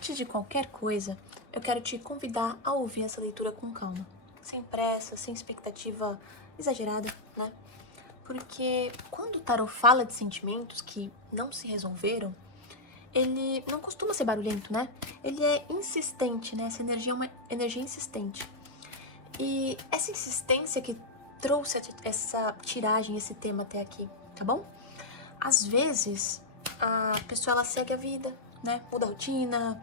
Antes de qualquer coisa, eu quero te convidar a ouvir essa leitura com calma, sem pressa, sem expectativa exagerada, né? Porque quando o tarot fala de sentimentos que não se resolveram, ele não costuma ser barulhento, né? Ele é insistente, né? Essa energia é uma energia insistente. E essa insistência que trouxe essa tiragem, esse tema até aqui, tá bom? Às vezes, a pessoa ela segue a vida, né? Muda a rotina,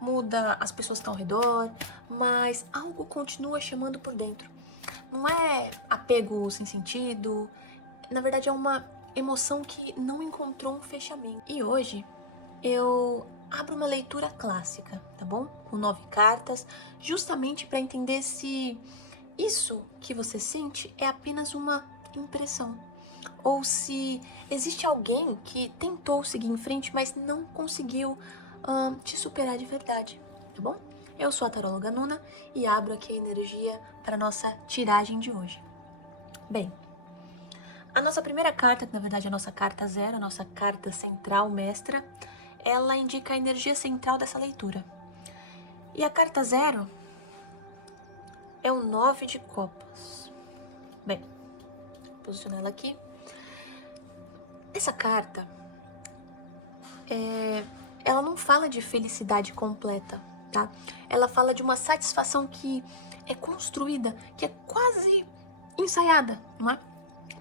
muda as pessoas que estão ao redor, mas algo continua chamando por dentro. Não é apego sem sentido, na verdade é uma emoção que não encontrou um fechamento. E hoje eu abro uma leitura clássica, tá bom? Com 9 cartas, justamente para entender se isso que você sente é apenas uma impressão, ou se existe alguém que tentou seguir em frente, mas não conseguiu te superar de verdade, tá bom? Eu sou a taróloga Nuna e abro aqui a energia para a nossa tiragem de hoje. Bem, a nossa primeira carta, que na verdade é a nossa carta 0, a nossa carta central mestra, ela indica a energia central dessa leitura. E a carta 0 é o 9 de copas. Bem, vou posicionar ela aqui. Essa carta, ela não fala de felicidade completa, tá? Ela fala de uma satisfação que é construída, que é quase ensaiada, não é?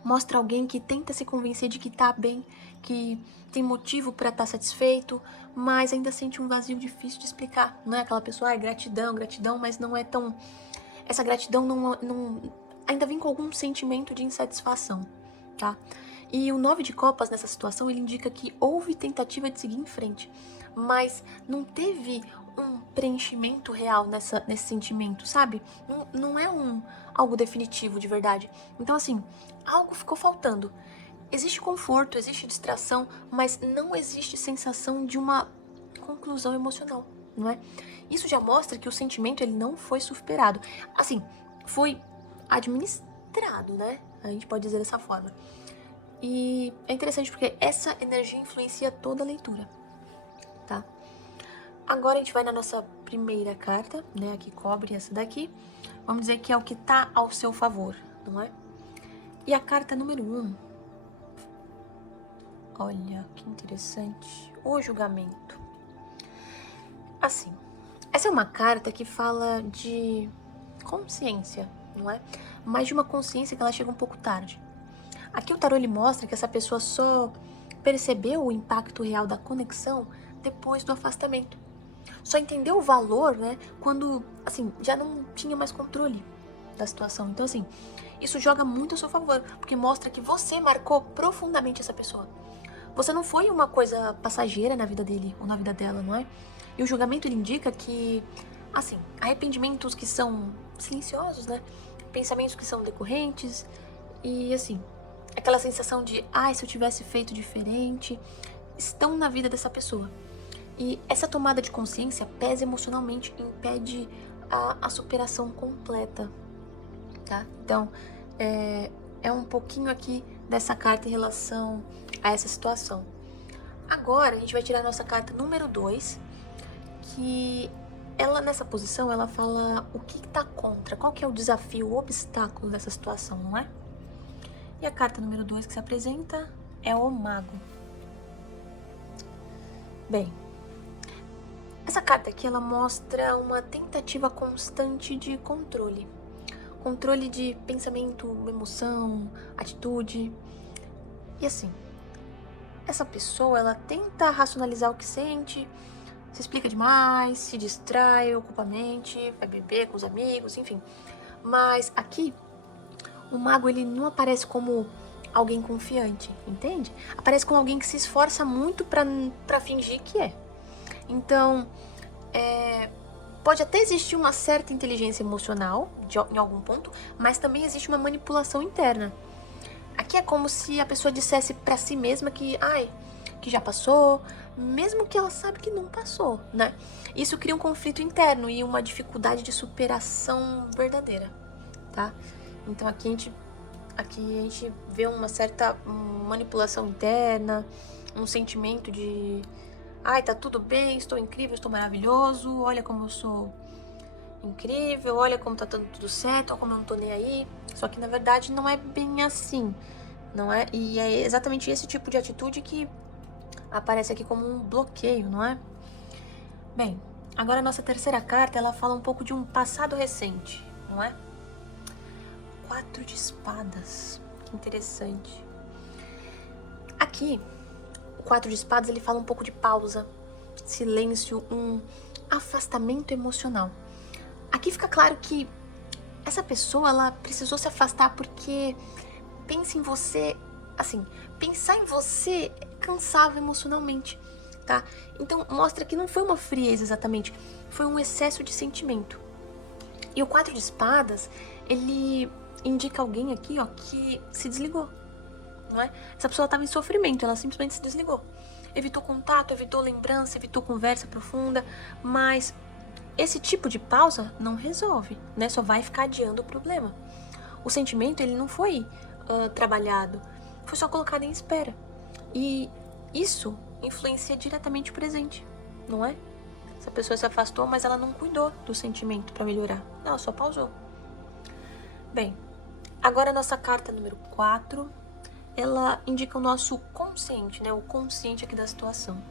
Mostra alguém que tenta se convencer de que tá bem, que tem motivo para estar satisfeito, mas ainda sente um vazio difícil de explicar. Não é aquela pessoa, gratidão, gratidão, mas não é tão... Essa gratidão ainda vem com algum sentimento de insatisfação, tá? E o 9 de copas nessa situação, ele indica que houve tentativa de seguir em frente, mas não teve um preenchimento real nesse sentimento, sabe? Não é algo definitivo de verdade. Então, assim, algo ficou faltando. Existe conforto, existe distração, mas não existe sensação de uma conclusão emocional, não é? Isso já mostra que o sentimento ele não foi superado. Assim, foi administrado, né? A gente pode dizer dessa forma. E é interessante porque essa energia influencia toda a leitura, tá? Agora a gente vai na nossa primeira carta, né? A que cobre essa daqui. Vamos dizer que é o que tá ao seu favor, não é? E a carta número 1. Olha, que interessante. O julgamento. Assim, essa é uma carta que fala de consciência, não é? Mas de uma consciência que ela chega um pouco tarde. Aqui o tarô ele mostra que essa pessoa só percebeu o impacto real da conexão depois do afastamento. Só entendeu o valor, né, quando, assim, já não tinha mais controle da situação. Então, assim, isso joga muito a seu favor, porque mostra que você marcou profundamente essa pessoa. Você não foi uma coisa passageira na vida dele ou na vida dela, não é? E o julgamento ele indica que, assim, arrependimentos que são silenciosos, né? Pensamentos que são decorrentes e, assim, aquela sensação de, se eu tivesse feito diferente, estão na vida dessa pessoa. E essa tomada de consciência pesa emocionalmente, impede a superação completa, tá? Então, é um pouquinho aqui dessa carta em relação a essa situação. Agora, a gente vai tirar a nossa carta número 2, que ela, nessa posição, ela fala o que tá contra, qual que é o desafio, o obstáculo dessa situação, não é? E a carta número 2 que se apresenta é o Mago. Bem, essa carta aqui, ela mostra uma tentativa constante de controle. Controle de pensamento, emoção, atitude. E assim, essa pessoa, ela tenta racionalizar o que sente, se explica demais, se distrai, ocupa a mente, vai beber com os amigos, enfim. Mas aqui, o mago, ele não aparece como alguém confiante, entende? Aparece como alguém que se esforça muito pra fingir que é. Então, pode até existir uma certa inteligência emocional, em algum ponto, mas também existe uma manipulação interna. Aqui é como se a pessoa dissesse pra si mesma que já passou, mesmo que ela sabe que não passou, né? Isso cria um conflito interno e uma dificuldade de superação verdadeira, tá? Então aqui a gente vê uma certa manipulação interna, um sentimento de Ai, tá tudo bem, estou incrível, estou maravilhoso, olha como eu sou incrível, olha como tá dando tudo certo, olha como eu não tô nem aí. Só que na verdade não é bem assim, não é? E é exatamente esse tipo de atitude que aparece aqui como um bloqueio, não é? Bem, agora a nossa terceira carta, ela fala um pouco de um passado recente, não é? 4 de espadas, que interessante. Aqui, o 4 de espadas, ele fala um pouco de pausa, silêncio, um afastamento emocional. Aqui fica claro que essa pessoa, ela precisou se afastar porque pensa em você, assim, pensar em você cansava emocionalmente, tá? Então mostra que não foi uma frieza exatamente, foi um excesso de sentimento. E o 4 de espadas, ele indica alguém aqui, ó, que se desligou, não é? Essa pessoa estava em sofrimento, ela simplesmente se desligou. Evitou contato, evitou lembrança, evitou conversa profunda, mas esse tipo de pausa não resolve, né? Só vai ficar adiando o problema. O sentimento, ele não foi trabalhado, foi só colocado em espera. E isso influencia diretamente o presente, não é? Essa pessoa se afastou, mas ela não cuidou do sentimento para melhorar. Ela só pausou. Bem, agora a nossa carta número 4, ela indica o nosso consciente, né? O consciente aqui da situação.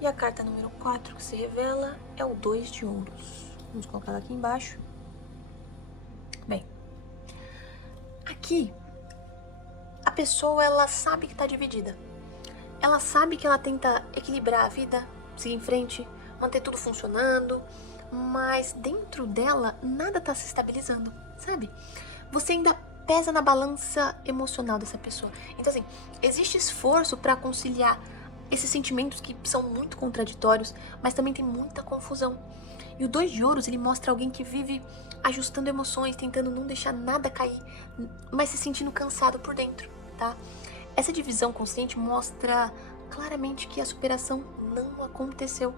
E a carta número 4 que se revela é o 2 de ouros. Vamos colocar ela aqui embaixo. Bem, aqui a pessoa, ela sabe que está dividida. Ela sabe que ela tenta equilibrar a vida, seguir em frente, manter tudo funcionando, mas dentro dela nada está se estabilizando, sabe? Você ainda pesa na balança emocional dessa pessoa. Então assim, existe esforço para conciliar esses sentimentos que são muito contraditórios, mas também tem muita confusão. E o 2 de ouros, ele mostra alguém que vive ajustando emoções, tentando não deixar nada cair, mas se sentindo cansado por dentro, tá? Essa divisão consciente mostra claramente que a superação não aconteceu.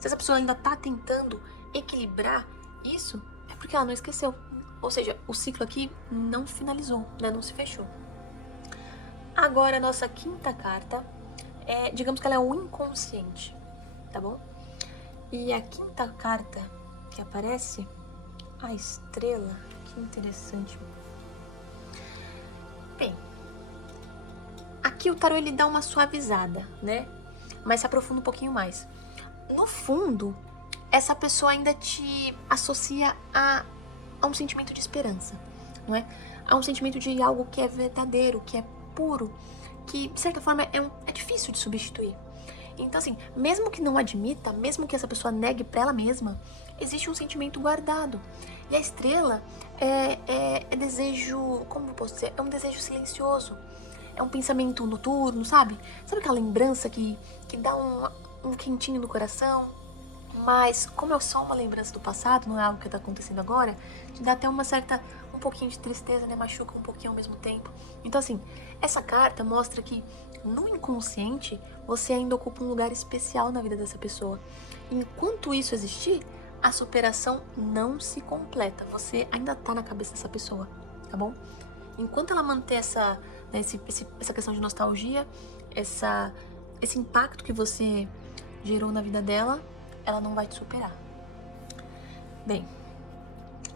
Se essa pessoa ainda tá tentando equilibrar isso, é porque ela não esqueceu. Ou seja, o ciclo aqui não finalizou, né? Não se fechou. Agora, a nossa quinta carta, digamos que ela é o inconsciente, tá bom? E a quinta carta que aparece, a estrela, que interessante. Bem, aqui o tarô, ele dá uma suavizada, né? Mas se aprofunda um pouquinho mais. No fundo, essa pessoa ainda te associa a um sentimento de esperança, não é? A um sentimento de algo que é verdadeiro, que é puro, que de certa forma é difícil de substituir. Então assim, mesmo que não admita, mesmo que essa pessoa negue pra ela mesma, existe um sentimento guardado. E a estrela é desejo, como eu posso dizer? É um desejo silencioso. É um pensamento noturno, sabe? Sabe aquela lembrança que dá um quentinho no coração? Mas como é só uma lembrança do passado, não é algo que tá acontecendo agora, te dá até um pouquinho de tristeza, né? Machuca um pouquinho ao mesmo tempo. Então assim, essa carta mostra que no inconsciente você ainda ocupa um lugar especial na vida dessa pessoa. Enquanto isso existir, a superação não se completa. Você ainda tá na cabeça dessa pessoa, tá bom? Enquanto ela manter essa questão de nostalgia, esse impacto que você gerou na vida dela, ela não vai te superar. Bem,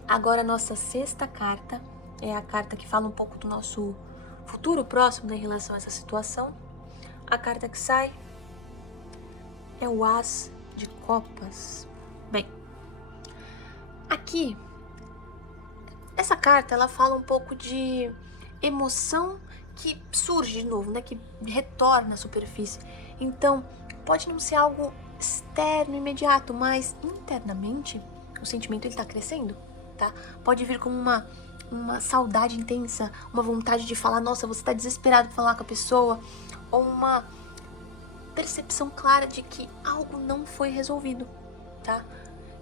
agora a nossa sexta carta é a carta que fala um pouco do nosso futuro próximo, né, em relação a essa situação. A carta que sai é o As de Copas. Bem, aqui, essa carta, ela fala um pouco de emoção que surge de novo, né, que retorna à superfície. Então, pode não ser algo externo, imediato, mas internamente o sentimento ele tá crescendo, tá? Pode vir como uma saudade intensa, uma vontade de falar, nossa, você tá desesperado por falar com a pessoa, ou uma percepção clara de que algo não foi resolvido, tá?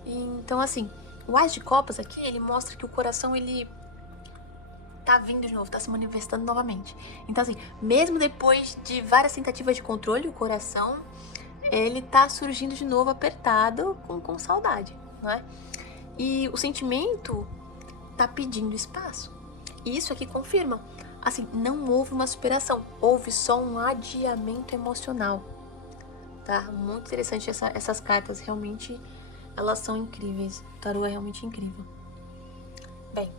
Então, assim, o As de Copas aqui, ele mostra que o coração, ele tá vindo de novo, tá se manifestando novamente. Então, assim, mesmo depois de várias tentativas de controle, o coração, ele tá surgindo de novo apertado, com saudade, não é? E o sentimento tá pedindo espaço. E isso aqui confirma, assim, não houve uma superação, houve só um adiamento emocional. tá? Muito interessante essas cartas, realmente elas são incríveis. O tarô é realmente incrível. Bem,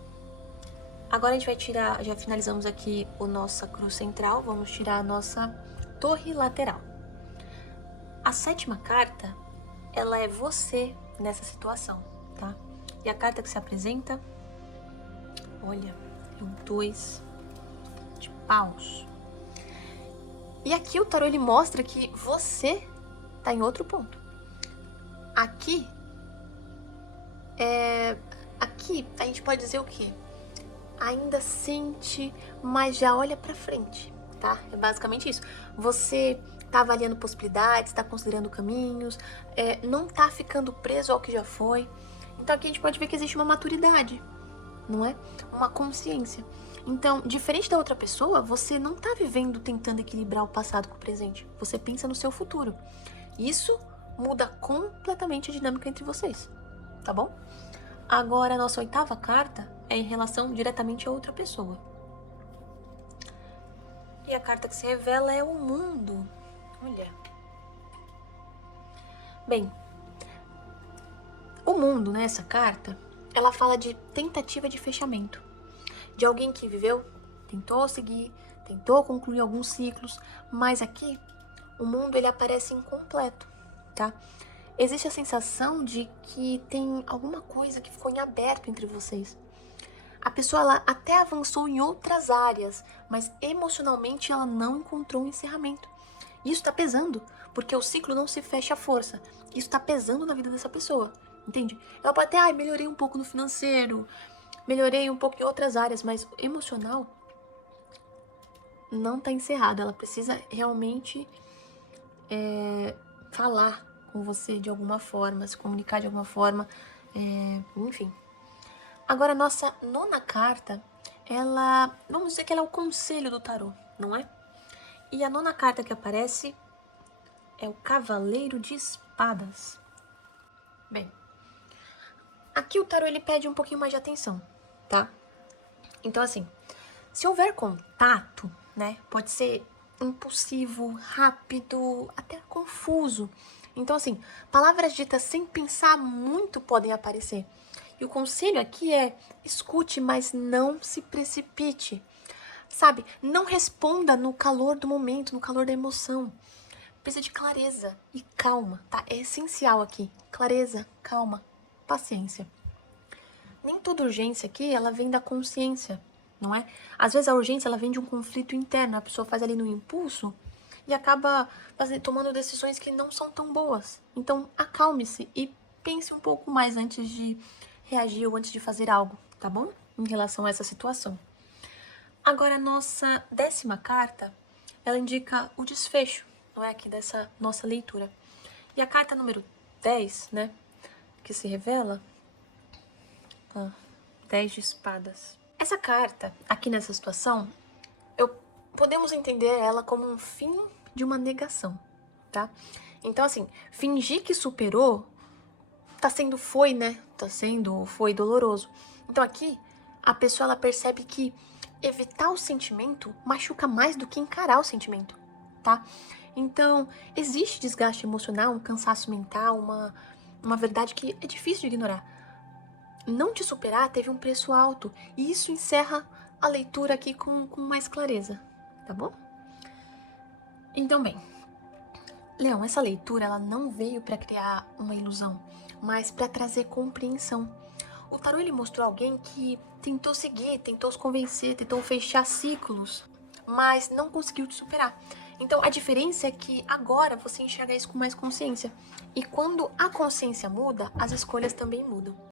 agora a gente vai tirar, já finalizamos aqui a nossa cruz central, vamos tirar a nossa torre lateral. A 7ª carta, ela é você nessa situação, tá? E a carta que se apresenta, olha, é o 2 de paus. E aqui o tarô, ele mostra que você tá em outro ponto. Aqui a gente pode dizer o quê? Ainda sente, mas já olha pra frente, tá? É basicamente isso. Você tá avaliando possibilidades, tá considerando caminhos, não tá ficando preso ao que já foi. Então aqui a gente pode ver que existe uma maturidade, não é? Uma consciência. Então, diferente da outra pessoa, você não tá vivendo tentando equilibrar o passado com o presente. Você pensa no seu futuro. Isso muda completamente a dinâmica entre vocês, tá bom? Agora, a nossa 8ª carta é em relação diretamente a outra pessoa. E a carta que se revela é o mundo. Olha. Bem, o mundo, né, essa carta, ela fala de tentativa de fechamento. De alguém que viveu, tentou seguir, tentou concluir alguns ciclos, mas aqui o mundo, ele aparece incompleto, tá? Existe a sensação de que tem alguma coisa que ficou em aberto entre vocês. A pessoa, ela até avançou em outras áreas, mas emocionalmente ela não encontrou um encerramento. Isso tá pesando, porque o ciclo não se fecha à força. Isso tá pesando na vida dessa pessoa, entende? Ela pode até, melhorei um pouco no financeiro, melhorei um pouco em outras áreas, mas o emocional não tá encerrado. Ela precisa realmente falar com você de alguma forma, se comunicar de alguma forma, enfim. Agora, a nossa 9ª carta, ela, vamos dizer que ela é o conselho do tarô, não é? E a 9ª carta que aparece é o Cavaleiro de Espadas. Bem, aqui o tarô, ele pede um pouquinho mais de atenção, tá? Então, assim, se houver contato, né, pode ser impulsivo, rápido, até confuso. Então, assim, palavras ditas sem pensar muito podem aparecer. E o conselho aqui é: escute, mas não se precipite. Sabe, não responda no calor do momento, no calor da emoção. Precisa de clareza e calma, tá? É essencial aqui. Clareza, calma, paciência. Nem toda urgência aqui, ela vem da consciência, não é? Às vezes a urgência, ela vem de um conflito interno. A pessoa faz ali no impulso e acaba tomando decisões que não são tão boas. Então, acalme-se e pense um pouco mais antes de reagir ou antes de fazer algo, tá bom? Em relação a essa situação. Agora, a nossa 10ª carta, ela indica o desfecho, não é? Aqui dessa nossa leitura. E a carta número 10, né? Que se revela... 10 de espadas. Essa carta, aqui nessa situação, podemos entender ela como um fim de uma negação, tá? Então, assim, fingir que superou foi doloroso. Então, aqui, a pessoa, ela percebe que evitar o sentimento machuca mais do que encarar o sentimento, tá? Então, existe desgaste emocional, um cansaço mental, uma verdade que é difícil de ignorar. Não te superar teve um preço alto, e isso encerra a leitura aqui com mais clareza, tá bom? Então, bem, Leão, essa leitura, ela não veio para criar uma ilusão, mas para trazer compreensão. O tarô, ele mostrou alguém que tentou seguir, tentou se convencer, tentou fechar ciclos, mas não conseguiu te superar. Então, a diferença é que agora você enxerga isso com mais consciência. E quando a consciência muda, as escolhas também mudam.